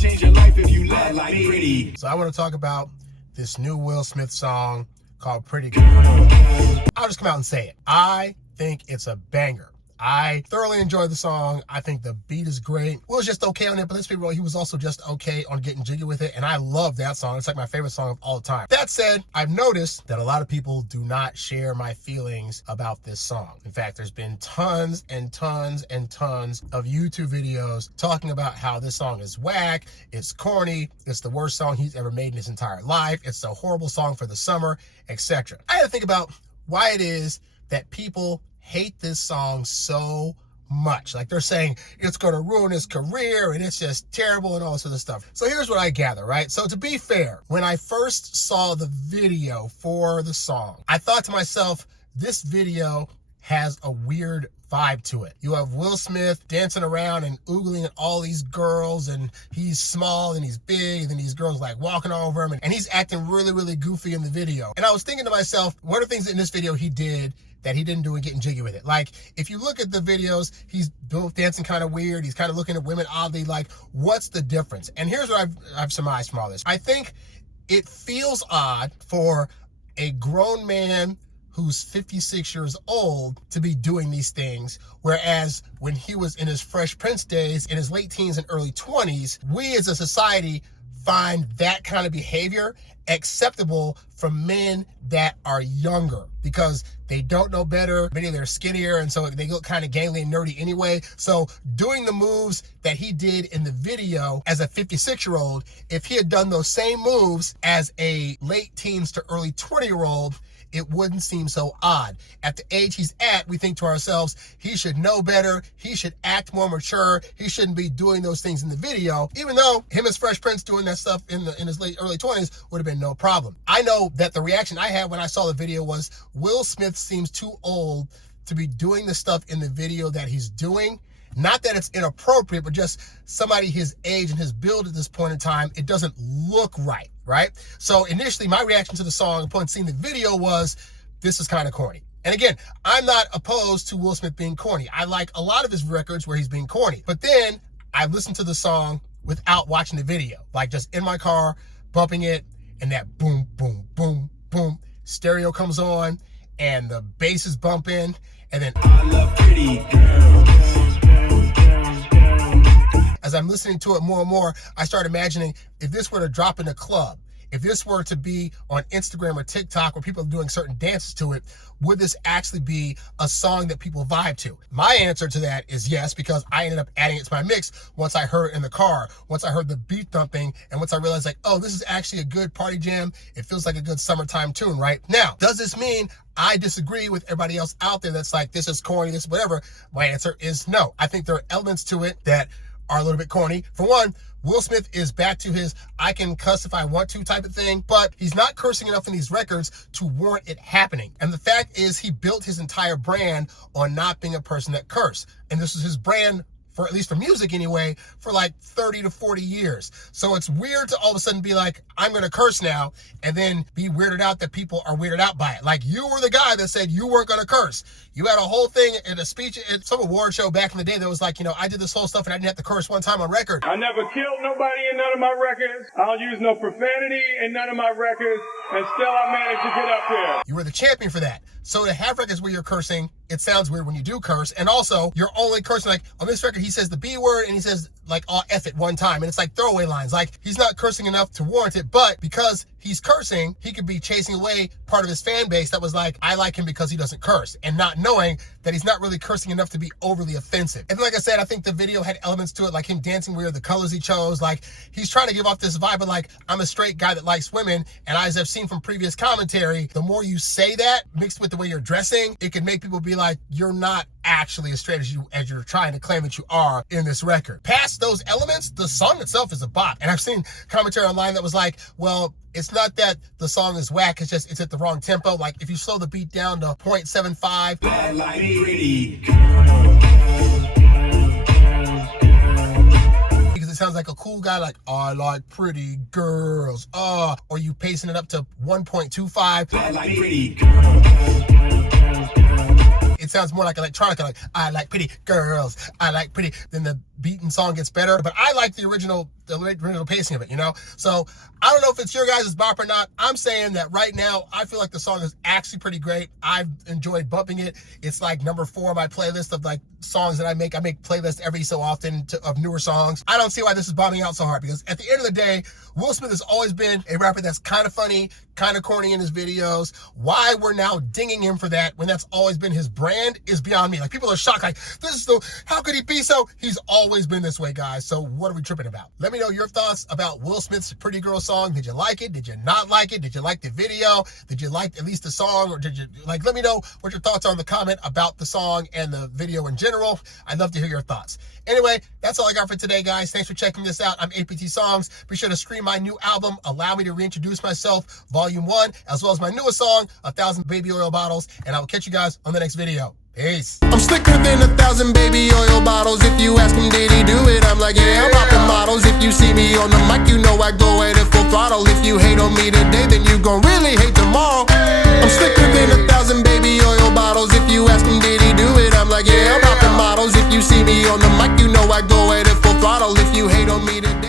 change your life if you lie like pretty. So I want to talk about this new Will Smith song called Pretty Girl. I'll just come out and say it. I think it's a banger. I thoroughly enjoyed the song. I think the beat is great. Will's just okay on it, but let's be real, he was also just okay on getting jiggy with it, and I love that song. It's like my favorite song of all time. That said, I've noticed that a lot of people do not share my feelings about this song. In fact, there's been tons and tons and tons of YouTube videos talking about how this song is whack, it's corny, it's the worst song he's ever made in his entire life, it's a horrible song for the summer, etc. I had to think about why it is that people hate this song so much. Like, they're saying it's going to ruin his career and it's just terrible and all this other stuff. So here's what I gather, right? So to be fair, when I first saw the video for the song, I thought to myself, this video has a weird vibe to it. You have Will Smith dancing around and oogling at all these girls, and he's small and he's big, and these girls like walking all over him, and he's acting really, really goofy in the video. And I was thinking to myself, what are things in this video he did that he didn't do in getting jiggy with it? Like, if you look at the videos, he's both dancing kind of weird, he's kind of looking at women oddly, like, what's the difference? And here's what I've surmised from all this. I think it feels odd for a grown man who's 56 years old to be doing these things, whereas when he was in his Fresh Prince days, in his late teens and early 20s, we as a society find that kind of behavior acceptable from men that are younger because they don't know better. Many of them are skinnier, and so they look kind of gangly and nerdy anyway. So doing the moves that he did in the video as a 56-year-old, if he had done those same moves as a late teens to early 20-year-old, it wouldn't seem so odd. At the age he's at, we think to ourselves, he should know better, he should act more mature, he shouldn't be doing those things in the video, even though him as Fresh Prince doing that stuff in his early 20s would have been no problem. I know that the reaction I had when I saw the video was, Will Smith seems too old to be doing the stuff in the video that he's doing. Not that it's inappropriate, but just somebody his age and his build at this point in time, it doesn't look right, right? So initially, my reaction to the song upon seeing the video was, this is kind of corny. And again, I'm not opposed to Will Smith being corny. I like a lot of his records where he's being corny. But then I listened to the song without watching the video, like just in my car, bumping it, and that boom, boom, boom, boom, stereo comes on, and the bass is bumping, and then I love pretty girls. As I'm listening to it more and more, I start imagining if this were to drop in a club, if this were to be on Instagram or TikTok where people are doing certain dances to it, would this actually be a song that people vibe to? My answer to that is yes, because I ended up adding it to my mix once I heard it in the car, once I heard the beat thumping, and once I realized like, oh, this is actually a good party jam. It feels like a good summertime tune, right? Now, does this mean I disagree with everybody else out there that's like, this is corny, this whatever? My answer is no. I think there are elements to it that are a little bit corny. For one, Will Smith is back to his I can cuss if I want to type of thing, but he's not cursing enough in these records to warrant it happening. And the fact is, he built his entire brand on not being a person that curse. And this is his brand, for at least for music anyway, for like 30 to 40 years. So it's weird to all of a sudden be like, I'm gonna curse now, and then be weirded out that people are weirded out by it. Like, you were the guy that said you weren't gonna curse. You had a whole thing in a speech at some award show back in the day that was like, you know, I did this whole stuff and I didn't have to curse one time on record. I never killed nobody in none of my records. I don't use no profanity in none of my records, and still I managed to get up there. You were the champion for that. So to have records where you're cursing, it sounds weird when you do curse. And also, you're only cursing, like, on this record, he says the B word and he says, like, oh, F it one time. And it's like throwaway lines. Like, he's not cursing enough to warrant it. But because he's cursing, he could be chasing away part of his fan base that was like, I like him because he doesn't curse. And not knowing that he's not really cursing enough to be overly offensive. And like I said, I think the video had elements to it, like him dancing weird, the colors he chose. Like, he's trying to give off this vibe of like, I'm a straight guy that likes women. And as I've seen from previous commentary, the more you say that, mixed with the way you're dressing, it can make people be like, you're not actually as straight as you're trying to claim that you are in this record. Past those elements, the song itself is a bop. And I've seen commentary online that was like, well, it's not that the song is whack, it's just it's at the wrong tempo. Like, if you slow the beat down to 0.75, I like pretty because it sounds like a cool guy, like, I like pretty girls. Or you pacing it up to 1.25. I like pretty It sounds more like electronica, like, I like pretty girls, I like pretty. Then the beat and song gets better, but I like the original pacing of it, you know? So I don't know if it's your guys' bop or not. I'm saying that right now, I feel like the song is actually pretty great. I've enjoyed bumping it. It's like number 4 on my playlist of like songs that I make. I make playlists every so often of newer songs. I don't see why this is bombing out so hard, because at the end of the day, Will Smith has always been a rapper that's kind of funny, kind of corny in his videos. Why we're now dinging him for that when that's always been his brand is beyond me. Like, people are shocked, like, how could he be so? He's always been this way, guys. So what are we tripping about? Let me know your thoughts about Will Smith's Pretty Girl song. Did you like it? Did you not like it? Did you like the video? Did you like at least the song? Or did you, like, let me know what your thoughts are in the comment about the song and the video in general. I'd love to hear your thoughts. Anyway, that's all I got for today, guys. Thanks for checking this out. I'm APT Songs. Be sure to stream my new album, Allow Me to Reintroduce Myself, Volume 1, as well as my newest song, 1,000 Baby Oil Bottles. And I will catch you guys on the next video. Peace. I'm slicker than 1,000 baby oil bottles. If you ask him, did he do it? I'm like, yeah, I'm popping models. If you see me on the mic, you know I go at it full throttle. If you hate on me today, then you gon' really hate tomorrow. I'm slicker than 1,000 baby oil bottles. If you ask him, did he do it? I'm like, yeah, I'm popping models. If you see me on the mic, you know I go at it full throttle. If you hate on me today.